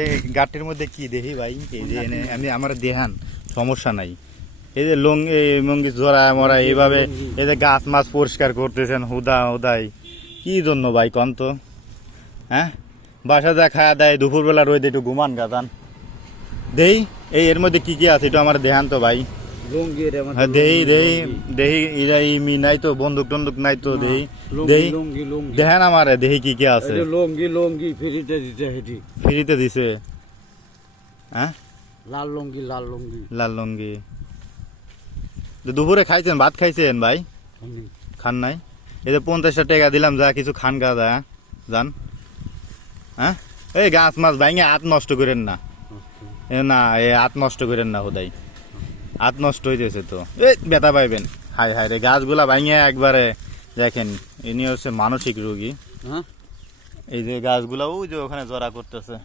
এই গাটের মধ্যে কি দেখি ভাই, এই যে আমি আমার দেহান সমস্যা নাই, এই যে লঙ্গি জোড়া মরা এইভাবে এই যে গাছ মাছ পরিষ্কার করতেছেন হুদাই কি জন্য ভাই কন তো? হ্যাঁ, বাসা যা খাওয়া দেয়, দুপুরবেলা রোদ একটু ঘুমান গাতান দেই, এই এর মধ্যে কি কি আছে একটু আমার দেহান তো ভাই। দেহি ইরা মি নাই তো, বন্দুক টন্দুক নাই তো, দেহি দেহান আমারে দেহি কি কি আছে। ফ্রিতে দিছে? হ্যাঁ, লাল লঙ্গি দুপুরে খাইছেন, ভাত খাইছেন ভাই? খান নাই? এই যে 50টা টাকা দিলাম, যা কিছু খান গাদা যান। হ্যাঁ, এই গাছ মাছ ভাঙে হাত নষ্ট করেন না, না এই হাত নষ্ট করেন না, হোদাই হাত নষ্ট হইতেছে তো, এই ব্যথা পাইবেন। হাই হাই রে, গাছগুলা ভাঙে একবারে দেখেন, ইনি হচ্ছে মানসিক রোগী। এই যে গাছগুলা ওই যে ওখানে জড়া করতেছে।